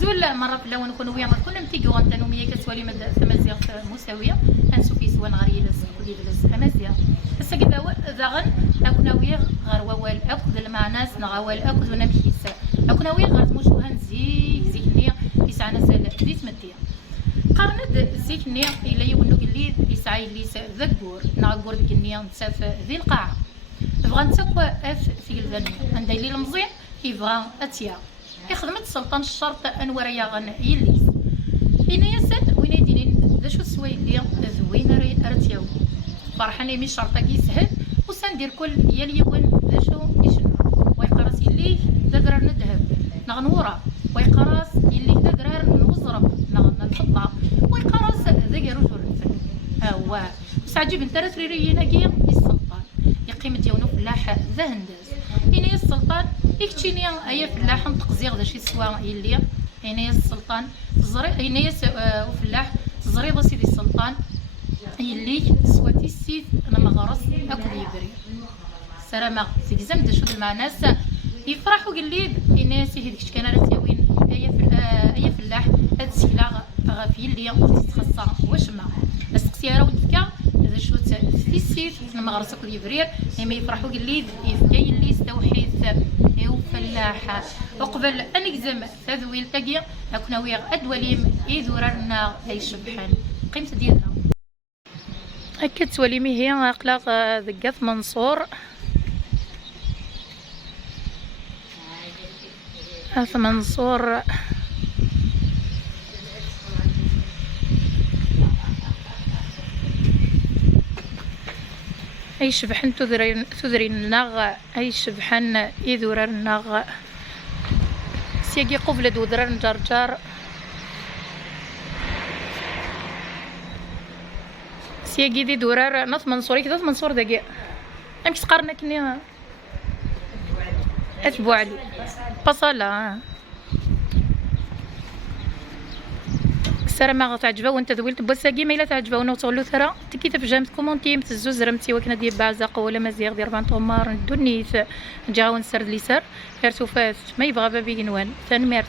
زول مرة في اللون كون ويا كون متيجو غنتنو مية كسوالي مزيغ مساوية أنسو في سوان غري لز ودي لز مزيغ بس كذا ذاغن أكون ويا غير ووال أكل المعناس نغوال أكل ونمشيس أكون ويا غير مش وهنزي زيكني في ساعة زال زيت مدية قارند زيكني إلى يونو اللي يسعى اللي ذكور نعقور ذكني نساف ذي القاعة بغا نتقوى أف في الفني عند اللي المزيان يبغى أتيا يخدمت السلطان الشرط أنور يغن يليس إنا يسد وين يدينين ذا شو السوي اللي زوين أرتياو فرحاني من شرطك يسهل وسندير كل يلي يون ذا شو يشنو ويقرص يلي ذا درار ندهب نغنورا ويقرص يلي ذا درار نوزرب نغن الخطة ويقرص ذا جروجو الفن هو بس عجيب انت رتريري ناقي السلطان يقيم ديونو فلاح ذا هندس إنا السلطان يكتشيني أي فلاح نتقزيغ ذا شي سوا يلي إنا السلطان زري إنا وفلاح زريض سيدي السلطان يلي سواتي السيد أنا ما غرس أكل يبري سلامة سيدي زمد شو المعناس يفرحوا قليل إنا سيدي كش كان رتيوين أي فلاح هاد سيلا غافي اللي تتخصص وشما استقسيارا ودفكا هذا شو في السيد لما غرس أكل يبرير إما يفرحوا قليل يفكا يلي استوحيث فلاحة وقبل أنكزم فذويل تاقي أكون ويغ أدوليم إذورنا أي شبحان قيمة ديالنا أكد توليمي هي أقلاق ذقاث منصور أث منصور أي شبحن تذرين النغ أي شبحن إذورر النغ سياقي قبل دودرر جرجر سياقي دي دورر نص منصوري كذا منصور دقيق أمكس قارنا كني أتبو علي بصلة ما تعجبه وانت ذويلت بوساقي ما الا تعجبه ونوصلوا ثرى تكي تفجمت كومونتي متزوز رمتي وكنا ديال بعزق ولا مزيغ ديال 40 طمار ندونيت نجاو نسرد لي سر غير توفات ما يبغى بابي نوان ثاني مارس